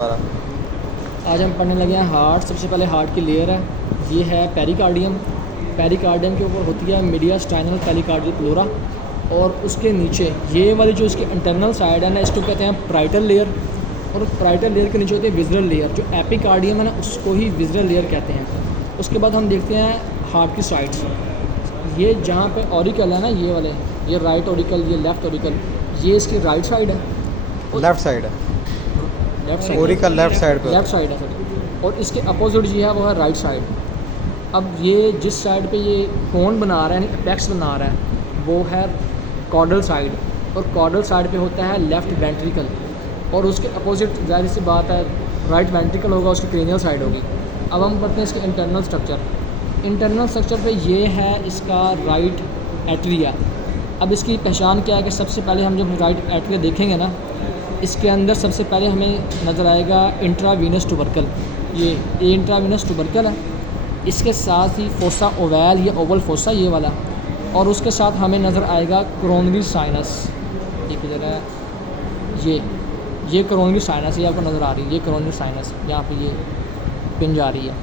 आज हम पढ़ने लगे हैं हार्ट। सबसे पहले हार्ट की लेयर है, ये है पेरिकार्डियम। पेरिकार्डियम के ऊपर होती है मीडियास्टाइनल पेरिकार्डियल फ्लोरा, और उसके नीचे ये वाली जो इसकी इंटरनल साइड है ना, इसको कहते हैं प्राइटल लेयर। और प्राइटल लेयर के नीचे होती है विजरल लेयर। जो एपिकार्डियम है ना, उसको ही विजरल लेयर कहते हैं। उसके बाद हम देखते हैं हार्ट की साइड्स। ये जहाँ पे ऑरिकल है ना, ये वाले, ये राइट ऑरिकल, ये लेफ़्ट ऑरिकल, ये इसकी राइट साइड है, लेफ्ट साइड है। Left side, Oracle left side पे लेफ्ट साइड है सर। और इसके अपोजिट जो है वो है राइट साइड। अब ये जिस साइड पे ये कोन बना रहा है, यानी अपेक्स बना रहा है, वो है कॉर्डल साइड। और कॉर्डल साइड पे होता है लेफ़्ट वेंट्रिकल, और उसके अपोजिट जाहिर सी बात है राइट वेंट्रिकल होगा, उसकी क्रेनियल साइड होगी। अब हम पढ़ते हैं इसके इंटरनल स्ट्रक्चर। इंटरनल स्ट्रक्चर पे ये है इसका राइट एट्रिया। अब इसकी पहचान क्या है कि सबसे पहले हम जब राइट एट्रिया देखेंगे ना, इसके अंदर सबसे पहले हमें नज़र आएगा इंट्रावीनस ट्यूबरकल। ये इंट्रावीनस ट्यूबरकल है। इसके साथ ही फोसा ओवैल या ओवल फोसा ये वाला, और उसके साथ हमें नज़र आएगा कोरोनरी साइनस। एक इधर है, ये कोरोनरी साइनस, ये आपको नज़र आ रही है, ये कोरोनरी साइनस जहाँ पे ये पिन जा रही है।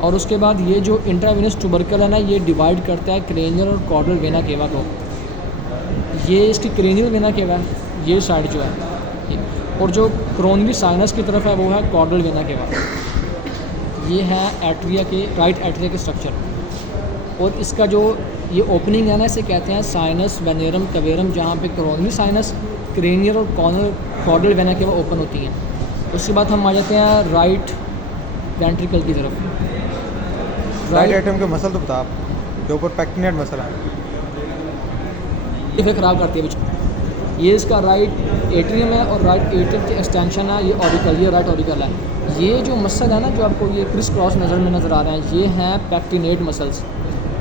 और उसके बाद ये जो इंट्रावीनस ट्यूबरकल है ना, ये डिवाइड करता है क्रेनियल और कॉर्डल वेना केवा को। ये इसकी क्रेनियल वेना केवा है, ये साइड जो है, और जो कोरोनरी साइनस की तरफ है वो है कॉर्डल वेना केवा। ये है एट्रिया के, राइट एट्रिया के स्ट्रक्चर। और इसका जो ये ओपनिंग है ना, इसे कहते हैं साइनस वेनेरम कवेरम, जहाँ पे कोरोनरी साइनस, क्रेनियल और कॉर्डल वेना केवा ओपन होती हैं। उसके बाद हम आ जाते हैं राइट वेंट्रिकल की तरफ। राइट एट्रियम के मसल तो बता आप, जो ऊपर पेक्टिनेट मसल है, ये फिर ख़राब करती है बच्चों। ये इसका राइट एट्रियम है, और राइट एट्रियम की एक्सटेंशन है ये ऑरिकल, ये राइट ऑरिकल है। ये जो मसल है ना, जो आपको ये क्रिस क्रॉस नज़र आ रहे हैं, ये हैं पेक्टिनेट मसल्स।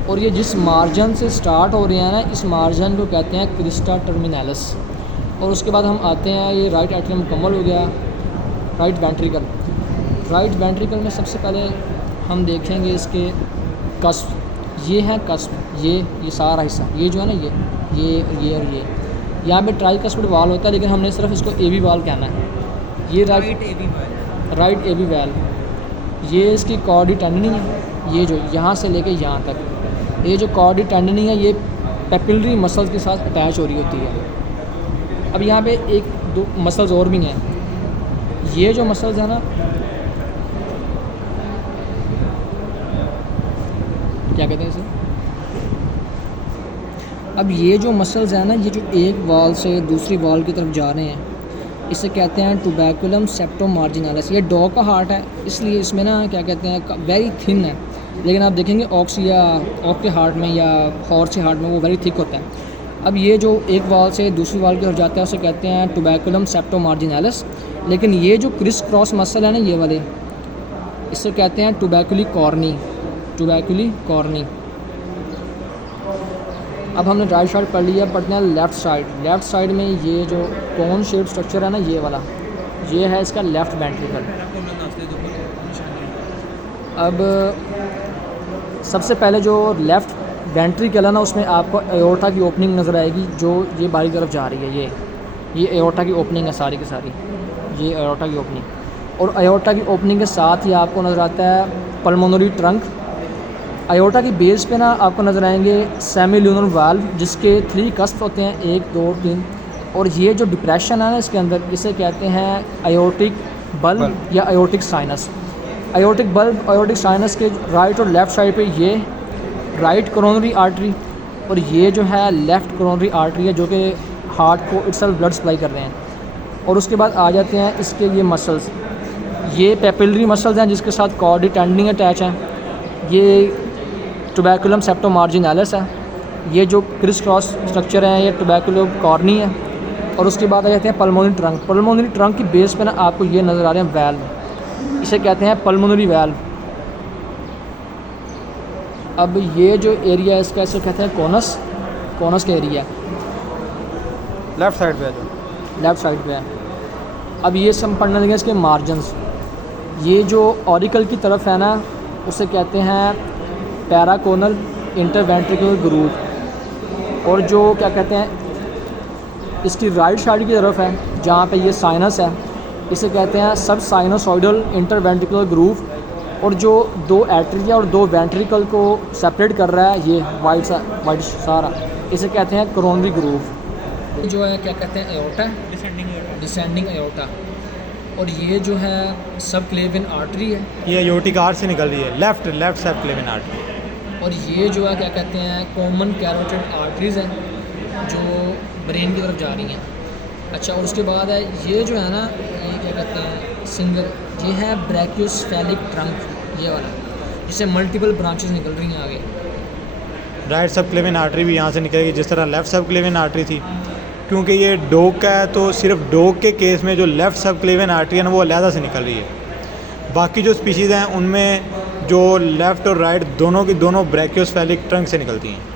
और ये जिस मार्जन से स्टार्ट हो रहे हैं ना, इस मार्जन को कहते हैं क्रिस्टा टर्मिनैलिस। और उसके बाद हम आते हैं, ये राइट एट्रियम मुकम्मल हो गया। Right ventricle. राइट वेंट्रिकल में सबसे पहले हम देखेंगे इसके कस्प। ये है कस्प, ये सारा हिस्सा, ये जो है ना, ये और ये यहाँ पे ट्राई कस्पिड वाल होता है, लेकिन हमने सिर्फ इसको ए बी वाल कहना है। ये राइट ए बी वाल, ये इसकी कॉर्डी टेंडनी है। ये जो यहाँ से लेके यहाँ तक, ये जो कॉर्डी टेंडनी है, ये पेपिलरी मसल्स के साथ अटैच हो रही होती है। अब यहाँ पे एक दो मसल्स और भी हैं। ये जो मसल्स है ना, क्या कहते हैं इसे, अब ये जो मसल्स हैं ना, ये जो एक वॉल से दूसरी वॉल की तरफ जा रहे हैं, इसे कहते हैं टुबैकुलम सेप्टो मार्जिनालिस। ये डॉग का हार्ट है, इसलिए इसमें ना क्या कहते हैं, वेरी थिन है। लेकिन आप देखेंगे ऑक्स के हार्ट में या हॉर्स के हार्ट में वो वेरी थिक होता है। अब ये जो एक वॉल से दूसरी वॉल की तरफ जाता है, उसे कहते हैं टुबैकुलम सेप्टो मार्जिनालिस। लेकिन ये जो क्रिस क्रॉस मसल है ना, ये वाले, इसे कहते हैं टुबैकुली कॉर्नी। अब हमने राइट साइड पढ़ लिया, पढ़ते हैं लेफ़्ट साइड। लेफ़्ट साइड में ये जो कोन शेप स्ट्रक्चर है ना, ये वाला, ये है इसका लेफ़्ट वेंट्रिकल। अब सबसे पहले जो लेफ़्ट वेंट्रिकल है ना, उसमें आपको एओर्टा की ओपनिंग नज़र आएगी, जो ये बाहरी तरफ जा रही है। ये एओर्टा की ओपनिंग है सारी की सारी, ये एओर्टा की ओपनिंग। और एओर्टा की ओपनिंग के साथ ही आपको नज़र आता है पल्मोनरी ट्रंक। आयोटा की बेस पे ना आपको नज़र आएंगे सेमील्यूनर वाल्व, जिसके 3 कस्प होते हैं, 1 2 3। और ये जो डिप्रेशन है ना इसके अंदर, इसे कहते हैं आयोटिक बल्ब या aortic sinus. Aortic bulb, aortic sinus के राइट और लेफ़्ट साइड पे ये राइट कोरोनरी आर्टरी, और ये जो है लेफ़्ट कोरोनरी आर्टरी है, जो कि हार्ट को इटसेल्फ ब्लड सप्लाई कर रहे हैं। और उसके बाद आ जाते हैं इसके ये मसल्स। ये पेपिलरी मसल्स हैं, जिसके साथ कॉर्डी टेंडनी अटैच हैं। ये टुबैकुलम सेप्टो मार्जिनालिस है। ये जो क्रिस क्रॉस स्ट्रक्चर है, ये टुबैकुलम कॉर्नी है। और उसके बाद आ जाते हैं पल्मोनरी ट्रंक। पल्मोनरी ट्रंक की बेस पे ना आपको ये नज़र आ रहे हैं वैल्व, इसे कहते हैं पल्मोनरी वैल्व। अब ये जो एरिया है इसका, इसे कहते हैं कोनस का एरिया, लेफ्ट साइड पे है, जो लेफ़्ट साइड पे है। अब ये सब पढ़ने लगे इसके मार्जिनस। ये जो ऑरिकल की तरफ है ना, उसे कहते हैं पैराकोनल इंटरवेंट्रिकुलर ग्रूव। और जो क्या कहते हैं, इसकी राइट साइड की तरफ है, जहाँ पे ये साइनस है, इसे कहते हैं सब साइनोसॉइडल इंटरवेंट्रिकुलर ग्रूव। और जो दो एट्रिया और दो वेंट्रिकल को सेपरेट कर रहा है ये वाइट सारा, इसे कहते हैं कोरोनरी ग्रूव। जो है क्या कहते हैं एओर्टा, डिसेंडिंग एओर्टा। और ये जो है सब क्लेविन आर्टरी है, ये एयोर्टिक आर्ट से निकल रही है, लेफ्ट सब क्लेविन आर्टरी। और ये जो है क्या कहते हैं कॉमन कैरोटिड आर्टरीज़ हैं जो ब्रेन की तरफ जा रही हैं। अच्छा, और उसके बाद है ये जो है ना, ये क्या कहते हैं सिंगल, ये है ब्रैकियोसेफेलिक ट्रंक, ये वाला जिससे मल्टीपल ब्रांचेस निकल रही हैं आगे। राइट सब क्लेविन आर्टरी भी यहाँ से निकलेगी, जिस तरह लेफ़्ट सब क्लेविन आर्टरी थी। क्योंकि ये डॉग का है तो सिर्फ डॉग के केस में जो लेफ़्ट सब क्लेविन आर्टरी है ना वो अलहदा से निकल रही है। बाकी जो स्पीशीज़ हैं उनमें जो लेफ़्ट और राइट दोनों की दोनों ब्रैकियोसेफेलिक ट्रंक से निकलती हैं।